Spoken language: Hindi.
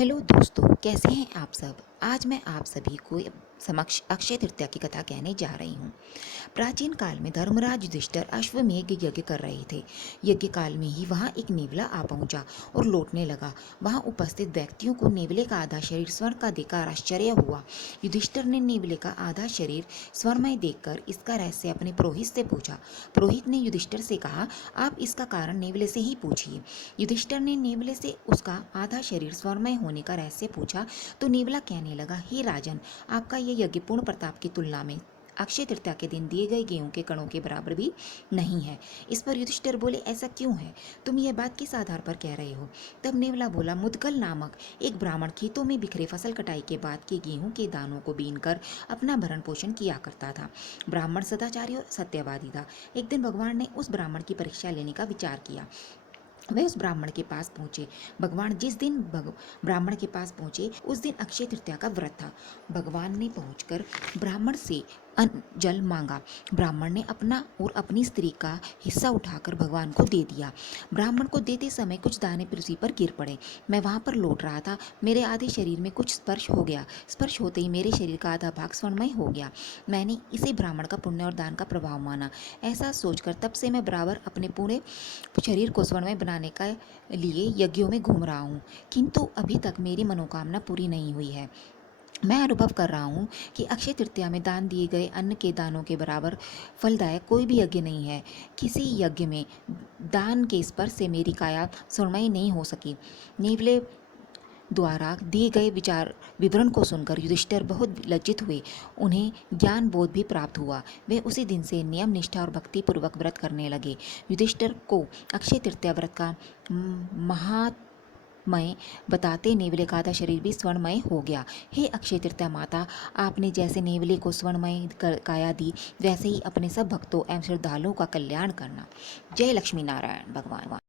हेलो दोस्तों, कैसे हैं आप सब। आज मैं आप सभी को समक्ष अक्षय तृतीया की कथा कहने जा रही हूँ। प्राचीन काल में धर्मराज युधिष्ठिर अश्वमेध यज्ञ कर रहे थे। यज्ञ काल में ही वहाँ एक नेवला आ पहुंचा और लौटने लगा। वहाँ उपस्थित व्यक्तियों को नेवले का आधा शरीर स्वर्ण का देखकर आश्चर्य हुआ। युधिष्ठिर ने नेवले का आधा शरीर स्वर्णमय देखकर इसका रहस्य अपने पुरोहित से पूछा। पुरोहित ने युधिष्ठिर से कहा, आप इसका कारण नेवले से ही पूछिए। युधिष्ठिर ने नेवले से उसका आधा शरीर स्वर्णमय होने का रहस्य पूछा तो नेवला कहने लगा, हे राजन, आपका यह यज्ञ पूर्ण प्रताप की तुलना में अक्षय तृतीया के दिन दिए गए गेहूं के कणों के बराबर भी नहीं है। इस पर युधिष्ठिर बोले, ऐसा क्यों है? तुम यह बात किस आधार पर कह रहे हो? तब नेवला बोला, मुदगल नामक एक ब्राह्मण खेतों में बिखरे फसल कटाई के बाद के गेहूं के दानों को बीनकर अपना भरण पोषण किया करता था। ब्राह्मण सदाचारी और सत्यवादी था। एक दिन भगवान ने उस ब्राह्मण की परीक्षा लेने का विचार किया। वे उस ब्राह्मण के पास पहुंचे। भगवान जिस दिन ब्राह्मण के पास पहुंचे उस दिन अक्षय तृतीया का व्रत था। भगवान ने पहुंचकर ब्राह्मण से अन्न जल मांगा। ब्राह्मण ने अपना और अपनी स्त्री का हिस्सा उठाकर भगवान को दे दिया। ब्राह्मण को देते समय कुछ दाने पृथ्वी पर गिर पड़े। मैं वहां पर लौट रहा था। मेरे आधे शरीर में कुछ स्पर्श हो गया। स्पर्श होते ही मेरे शरीर का आधा भाग स्वर्णमय हो गया। मैंने इसे ब्राह्मण का पुण्य और दान का प्रभाव माना। ऐसा सोचकर तब से मैं बराबर अपने पूरे शरीर को स्वर्णमय बनाने का लिए यज्ञों में घूम रहा हूँ, किंतु अभी तक मेरी मनोकामना पूरी नहीं हुई है। मैं अनुभव कर रहा हूँ कि अक्षय तृतीया में दान दिए गए अन्न के दानों के बराबर फलदायक कोई भी यज्ञ नहीं है। किसी यज्ञ में दान के स्पर्श से मेरी काया स्वर्णमयी नहीं हो सकी। नेवले द्वारा दिए गए विवरण को सुनकर युधिष्ठिर बहुत लज्जित हुए। उन्हें ज्ञान बोध भी प्राप्त हुआ। वे उसी दिन से नियम निष्ठा और भक्ति पूर्वक व्रत करने लगे। युधिष्ठिर को अक्षय तृतीया व्रत का महात्म्य बताते नेवले का आधा शरीर भी स्वर्णमय हो गया। हे अक्षय तृतीया माता, आपने जैसे नेवले को स्वर्णमय काया दी, वैसे ही अपने सब भक्तों एवं श्रद्धालुओं का कल्याण करना। जय लक्ष्मी नारायण भगवान।